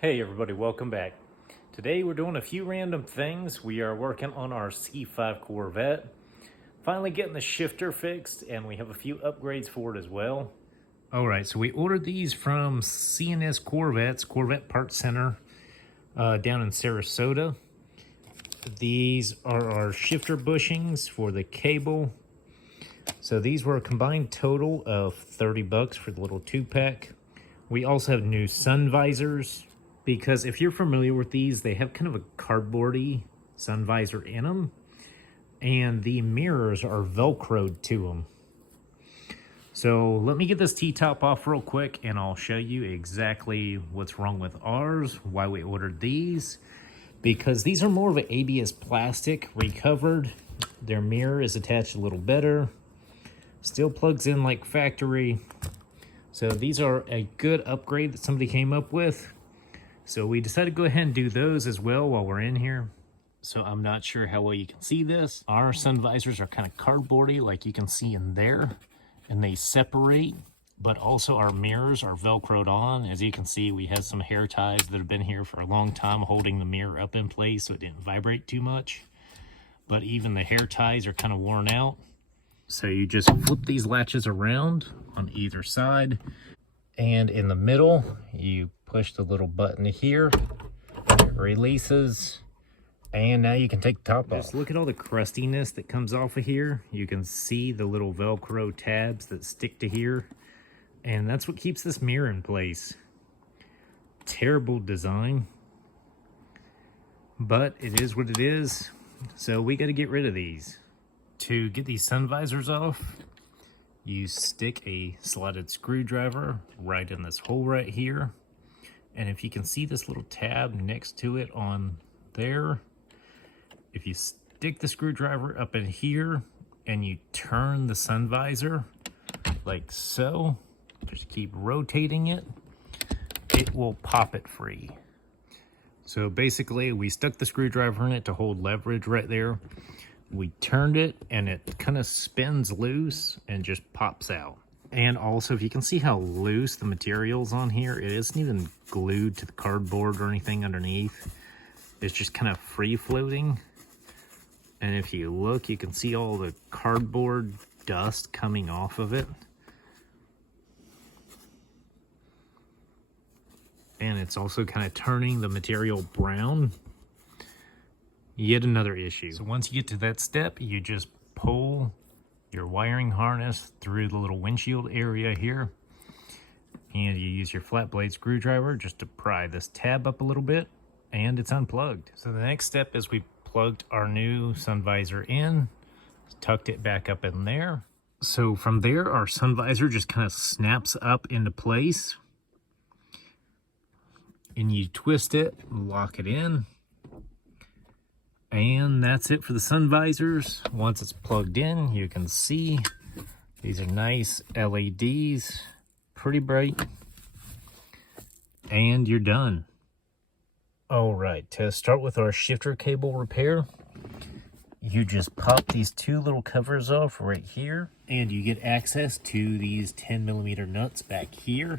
Hey everybody, welcome back. Today we're doing a few random things. We are working on our C5 Corvette. Finally getting the shifter fixed, and we have a few upgrades for it as well. Alright, so we ordered these from CNS Corvettes, Corvette Parts Center, down in Sarasota. These are our shifter bushings for the cable. So these were a combined total of 30 bucks for the little 2-pack. We also have new Sunvisors, because if you're familiar with these, they have kind of a cardboardy sun visor in them, and the mirrors are velcroed to them. So let me get this T-top off real quick and I'll show you exactly what's wrong with ours, why we ordered these, because these are more of an ABS plastic recovered. Their mirror is attached a little better, still plugs in like factory. So these are a good upgrade that somebody came up with. So we decided to go ahead and do those as well while we're in here. So I'm not sure how well you can see this. Our sun visors are kind of cardboardy like you can see in there, and they separate, but also our mirrors are velcroed on. As you can see, we have some hair ties that have been here for a long time holding the mirror up in place so it didn't vibrate too much. But even the hair ties are kind of worn out. So you just flip these latches around on either side, and in the middle you push the little button here, it releases, and now you can take the top off. Just look at all the crustiness that comes off of here. You can see the little Velcro tabs that stick to here, and that's what keeps this mirror in place. Terrible design, but it is what it is. So we got to get rid of these. To get these sun visors off, you stick a slotted screwdriver right in this hole right here. And if you can see this little tab next to it on there, if you stick the screwdriver up in here and you turn the sun visor like so, just keep rotating it, it will pop it free. So basically we stuck the screwdriver in it to hold leverage right there. We turned it and it kind of spins loose and just pops out. And also, if you can see how loose the material's on here, it isn't even glued to the cardboard or anything underneath. It's just kind of free floating. And if you look, you can see all the cardboard dust coming off of it. And it's also kind of turning the material brown. Yet another issue. So once you get to that step, you just pull your wiring harness through the little windshield area here, and you use your flat blade screwdriver just to pry this tab up a little bit, and it's unplugged. So the next step is we plugged our new sun visor in, tucked it back up in there. So from there, our sun visor just kind of snaps up into place, and you twist it, lock it in. And that's it for the sun visors. Once it's plugged in, you can see these are nice LEDs, pretty bright, and you're done. All right, to start with our shifter cable repair, you just pop these two little covers off right here, and you get access to these 10mm nuts back here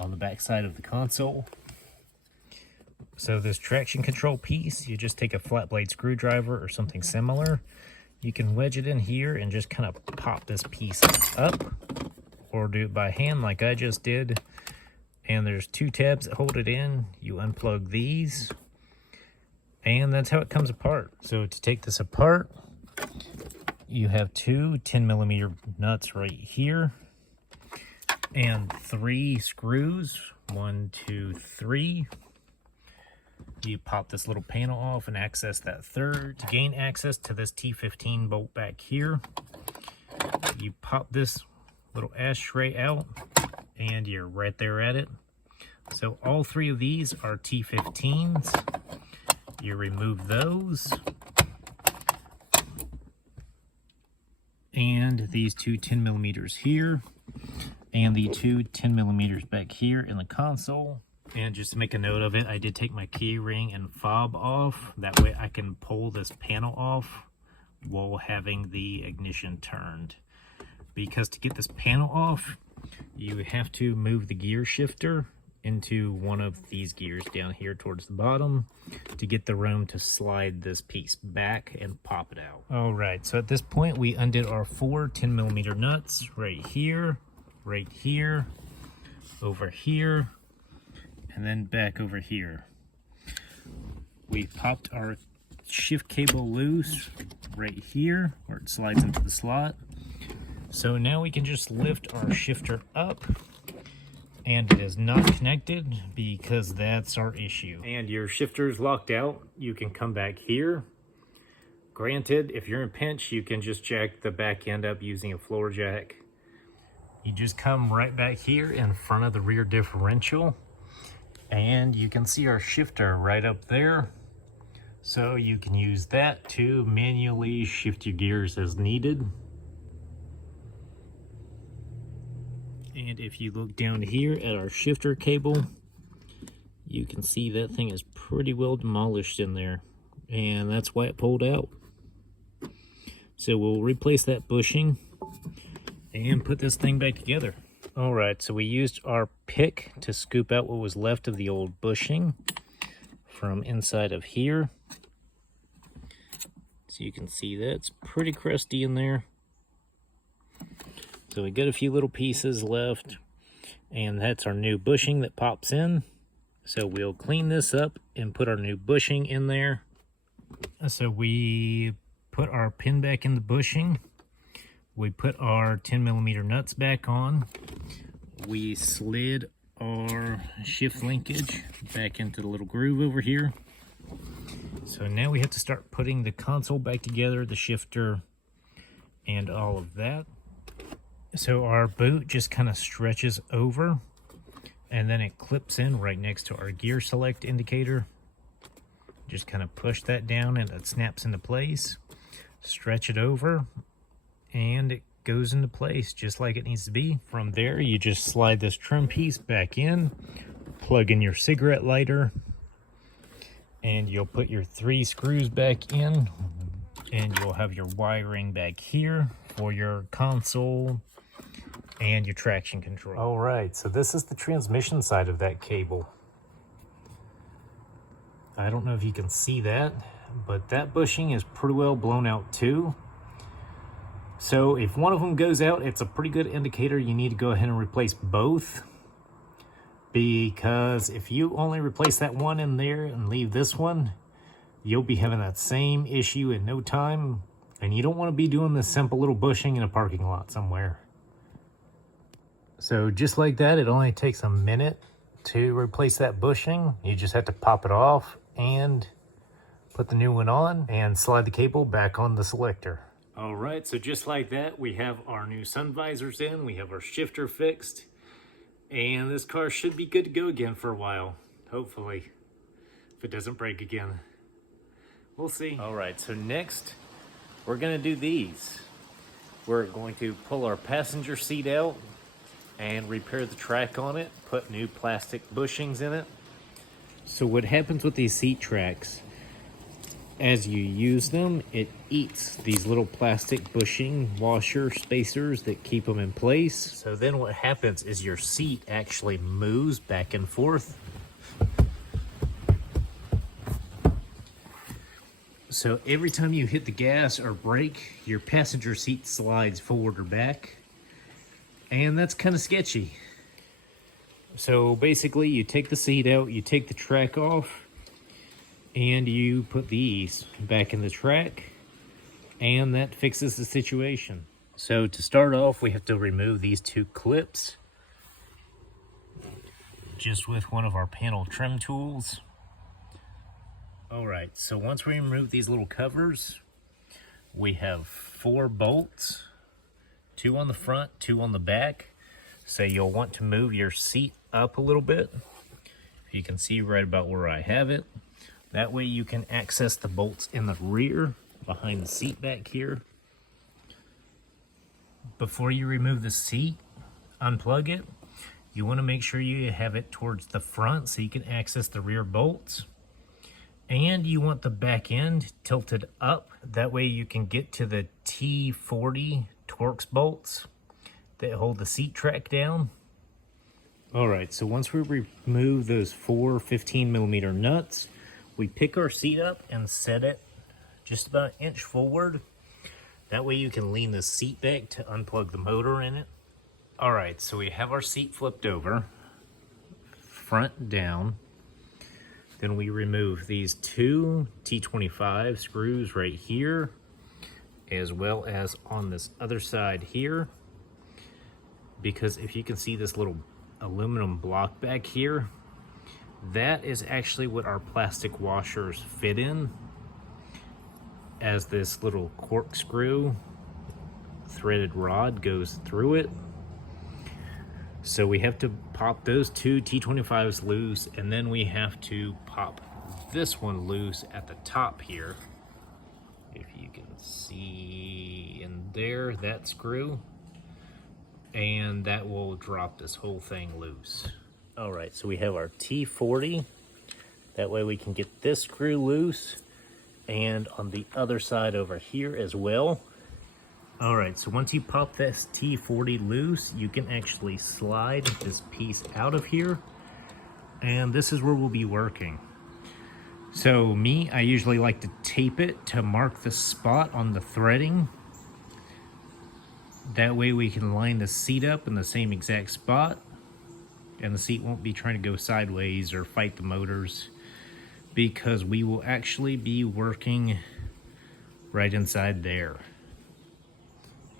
on the back side of the console. So this traction control piece, you just take a flat blade screwdriver or something similar. You can wedge it in here and just kind of pop this piece up, or do it by hand like I just did. And there's two tabs that hold it in. You unplug these, and that's how it comes apart. So to take this apart, you have two 10mm nuts right here and 3 screws, 1, 2, 3. You pop this little panel off and access that third. To gain access to this T15 bolt back here, you pop this little ashtray out and you're right there at it. So all 3 of these are T15s. You remove those. And these two 10mm here, and the two 10mm back here in the console. And just to make a note of it, I did take my key ring and fob off. That way I can pull this panel off while having the ignition turned. Because to get this panel off, you have to move the gear shifter into one of these gears down here towards the bottom to get the room to slide this piece back and pop it out. All right, so at this point we undid our 4 10mm nuts right here, over here, and then back over here. We popped our shift cable loose right here where it slides into the slot. So now we can just lift our shifter up, and it is not connected because that's our issue. And your shifter is locked out. You can come back here. Granted, if you're in pinch, you can just jack the back end up using a floor jack. You just come right back here in front of the rear differential, and you can see our shifter right up there. So you can use that to manually shift your gears as needed. And if you look down here at our shifter cable, you can see that thing is pretty well demolished in there, and that's why it pulled out. So we'll replace that bushing and put this thing back together. All right, so we used our pick to scoop out what was left of the old bushing from inside of here. So you can see that it's pretty crusty in there. So we got a few little pieces left, and that's our new bushing that pops in. So we'll clean this up and put our new bushing in there. So we put our pin back in the bushing. We put our 10mm nuts back on. We slid our shift linkage back into the little groove over here. So now we have to start putting the console back together, the shifter, and all of that. So our boot just kind of stretches over, and then it clips in right next to our gear select indicator. Just kind of push that down and it snaps into place. Stretch it over, and it goes into place just like it needs to be. From there, you just slide this trim piece back in, plug in your cigarette lighter, and you'll put your 3 screws back in, and you'll have your wiring back here for your console and your traction control. All right, so this is the transmission side of that cable. I don't know if you can see that, but that bushing is pretty well blown out too. So if one of them goes out, it's a pretty good indicator you need to go ahead and replace both. Because if you only replace that one in there and leave this one, you'll be having that same issue in no time. And you don't want to be doing this simple little bushing in a parking lot somewhere. So just like that, it only takes a minute to replace that bushing. You just have to pop it off and put the new one on and slide the cable back on the selector. All right, so just like that, we have our new sun visors in, we have our shifter fixed, and this car should be good to go again for a while, hopefully, if it doesn't break again. We'll see. All right, so next, we're gonna do these. We're going to pull our passenger seat out and repair the track on it, put new plastic bushings in it. So what happens with these seat tracks, as you use them, it eats these little plastic bushing washer spacers that keep them in place. So then what happens is your seat actually moves back and forth. So every time you hit the gas or brake, your passenger seat slides forward or back. And that's kind of sketchy. So basically you take the seat out, you take the track off, and you put these back in the track, and that fixes the situation. So to start off, we have to remove these 2 clips just with one of our panel trim tools. All right, so once we remove these little covers, we have 4 bolts, 2 on the front, 2 on the back. So you'll want to move your seat up a little bit. You can see right about where I have it. That way you can access the bolts in the rear behind the seat back here. Before you remove the seat, unplug it. You want to make sure you have it towards the front so you can access the rear bolts. And you want the back end tilted up. That way you can get to the T40 Torx bolts that hold the seat track down. All right, so once we remove those 4 15mm nuts, we pick our seat up and set it just about an inch forward. That way you can lean the seat back to unplug the motor in it. All right, so we have our seat flipped over, front down. Then we remove these 2 T25 screws right here, as well as on this other side here. Because if you can see this little aluminum block back here, that is actually what our plastic washers fit in, as this little corkscrew threaded rod goes through it. So we have to pop those 2 T25s loose, and then we have to pop this one loose at the top here. If you can see in there, that screw, and that will drop this whole thing loose. All right, so we have our T40. That way we can get this screw loose, and on the other side over here as well. All right, so once you pop this T40 loose, you can actually slide this piece out of here, and this is where we'll be working. So me, I usually like to tape it to mark the spot on the threading. That way we can line the seat up in the same exact spot, and the seat won't be trying to go sideways or fight the motors, because we will actually be working right inside there.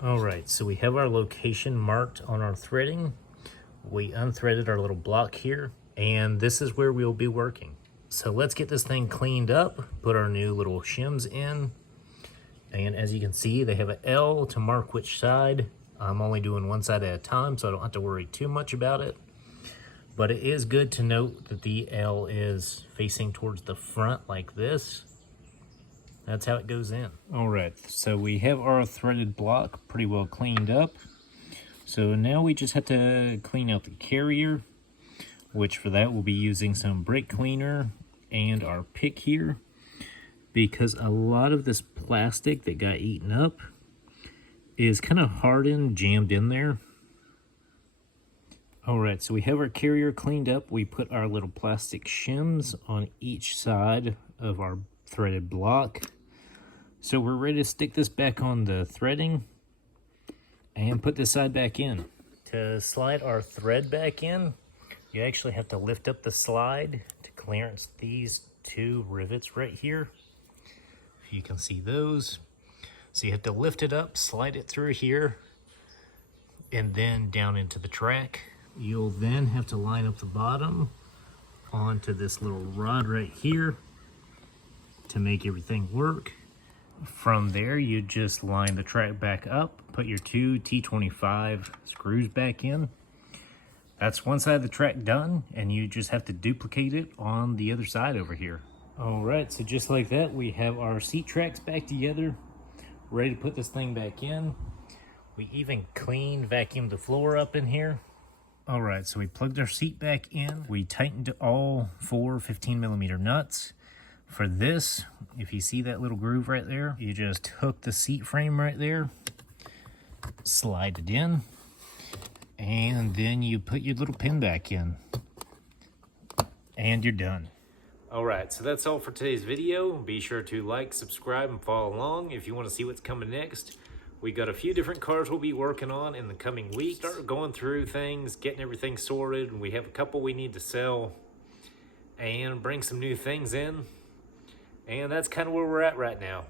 All right, so we have our location marked on our threading. We unthreaded our little block here, and this is where we'll be working. So let's get this thing cleaned up, put our new little shims in, and as you can see, they have an L to mark which side. I'm only doing one side at a time, so I don't have to worry too much about it. But it is good to note that the L is facing towards the front like this. That's how it goes in. All right, so we have our threaded block pretty well cleaned up. So now we just have to clean out the carrier, which for that we'll be using some brake cleaner and our pick here, because a lot of this plastic that got eaten up is kind of hardened, jammed in there. All right, so we have our carrier cleaned up. We put our little plastic shims on each side of our threaded block. So we're ready to stick this back on the threading and put this side back in. To slide our thread back in, you actually have to lift up the slide to clearance these 2 rivets right here. If you can see those. So you have to lift it up, slide it through here, and then down into the track. You'll then have to line up the bottom onto this little rod right here to make everything work. From there, you just line the track back up, put your 2 T25 screws back in. That's one side of the track done, and you just have to duplicate it on the other side over here. All right, so just like that, we have our seat tracks back together, ready to put this thing back in. We even vacuumed the floor up in here. All right, so we plugged our seat back in. We tightened all 4 15mm nuts. For this, if you see that little groove right there, you just hook the seat frame right there, slide it in, and then you put your little pin back in, and you're done. All right, so that's all for today's video. Be sure to like, subscribe, and follow along if you want to see what's coming next. We got a few different cars we'll be working on in the coming weeks. Start going through things, getting everything sorted. We have a couple we need to sell and bring some new things in. And that's kind of where we're at right now.